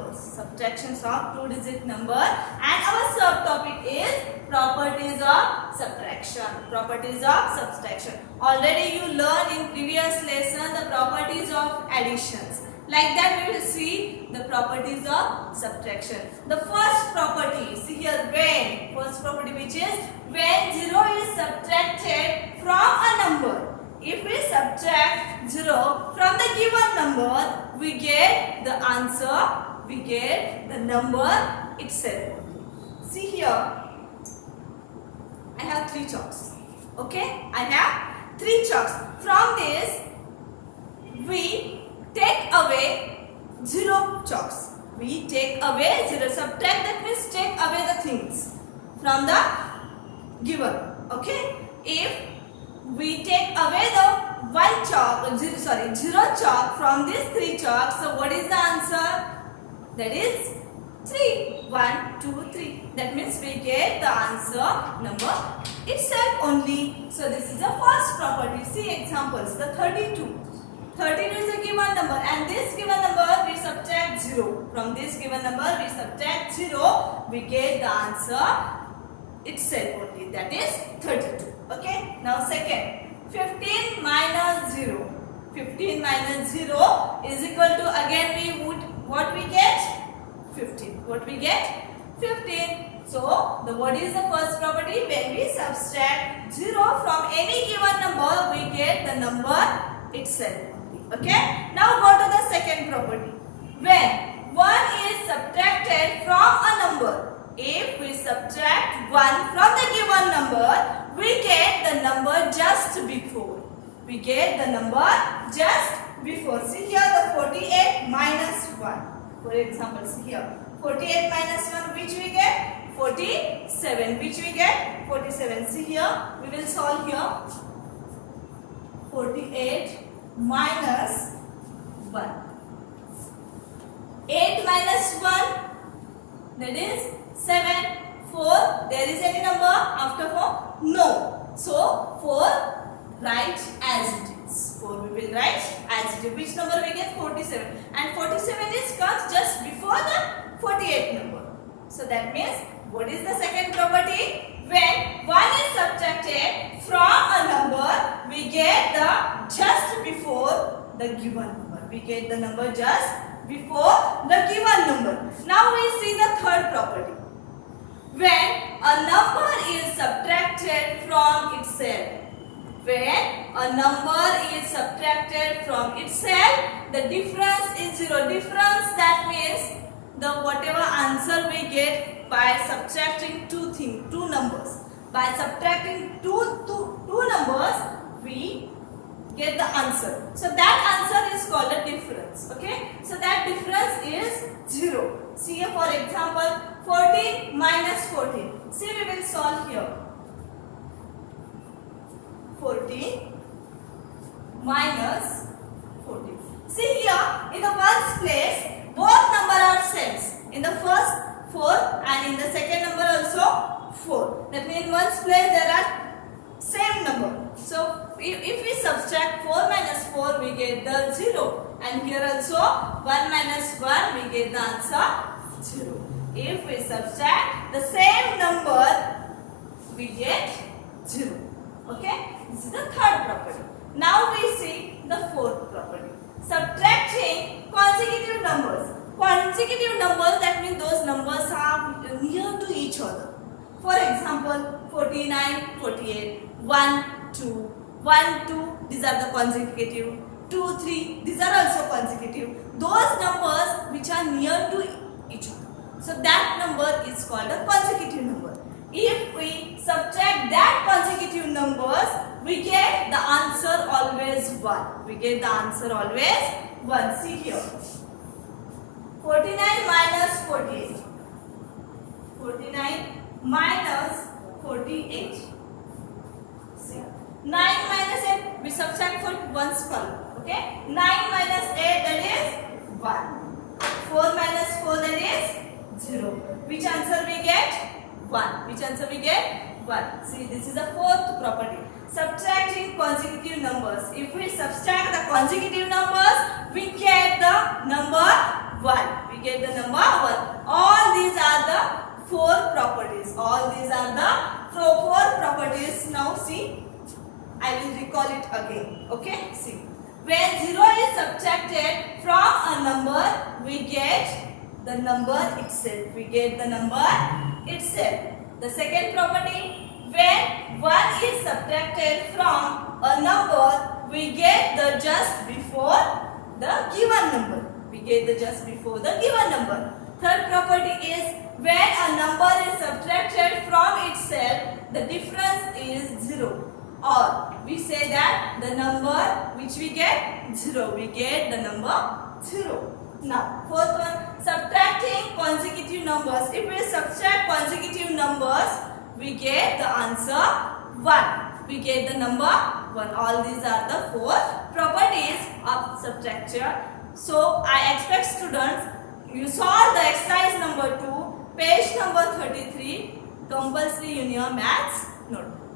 numbers. Subtractions of two-digit number, and our subtopic is properties of subtraction. Properties of subtraction. Already you learned in previous lesson the properties of additions. Like that we will see the properties of subtraction. The first property, see here, when. First property which is when 0 is subtracted from a number. If we subtract 0 from the given number, we get the answer, we get the number itself. See here, I have 3 chalks. Okay, I have 3 chalks. From this, we take away 0 chalks. We take away 0. Subtract, that means take away the things from the given. Okay, if we take away the 0 chalk from these 3 chalks, so what is the answer? That is 3. 1, 2, 3. That means we get the answer number itself only. So this is the first property. See examples. The 32. 32 is a given number, and this given number we subtract 0. From this given number we subtract 0. We get the answer itself only. That is 32. Okay. Now second. 15 minus 0. 15 minus 0 is equal to, again we would, what we get? 15. What we get? 15. So, what is the first property? When we subtract 0 from any given number, we get the number itself. Okay. Now go to the second property. When 1 is subtracted from a number, if we subtract 1 from the given number, we get the number just before. We get the number just before. See here the 48 minus 1. For example, see here. 48 minus 1, which we get? 47. Which we get? 47. See here, we will solve here. 48 minus 1. 8 minus 1, that is 7. 4, there is any number after 4? No. So, 4 write as it is. 4 we will write as it is. Which number we get? 47. And 47 is comes just before the 48 number. So, that means, what is the second property? When 1 is subtracted from a number, we get the just before the given number. We get the number just before the given number. Now, we see the third property. When a number is subtracted from itself. When a number is subtracted from itself, the difference is 0. Difference, that means the whatever answer we get by subtracting two numbers. By subtracting two numbers, we get the answer. So that answer is called a difference. Okay. So that difference is 0. See here, for example, 14 minus 14. See, we will solve here. 14 minus 14. See here, in the first place, both numbers are same. In the first 4 and in the second number also 4. That means in one place there are same number. So if we subtract 4 minus 4, we get the 0. And here also 1 minus 1, we get the answer 0. If we subtract the same number, we get 0. Okay? This is the third property. Now we see the fourth property. Subtracting consecutive numbers. Consecutive numbers, that means those numbers are near to each other. For example, 49, 48, 1, 2, 1, 2, these are the consecutive. 2, 3, these are also consecutive. Those numbers which are near to each other. So that number is called a consecutive number. If we subtract that consecutive numbers, we get the answer always 1. We get the answer always 1. See here. 49 minus 48. 49 minus 48. See. 9 minus 8. We subtract for one's column. Okay. 9 minus 8, that is 1. 4 minus 4, that is 0. Which answer we get? 1. Which answer we get? 1. See, this is the fourth property. Subtracting consecutive numbers. If we subtract the consecutive numbers, we get the number 1. We get the number 1. All these are the 4 properties. All these are the 4 properties. Now see, I will recall it again. Okay, see. When 0 is subtracted from a number, we get the number itself. We get the number itself. The second property, when 1 is subtracted from a number, we get the just before the given number. We get the just before the given number. Third property is when a number is subtracted from itself, the difference is 0. Or we say that the number which we get 0. We get the number 0. Now, fourth one, subtracting consecutive numbers. If we subtract consecutive numbers, we get the answer 1. We get the number 1. All these are the 4 properties of subtraction. So, I expect students, you solve the exercise number 2, page number 33, compulsory in your maths notebook.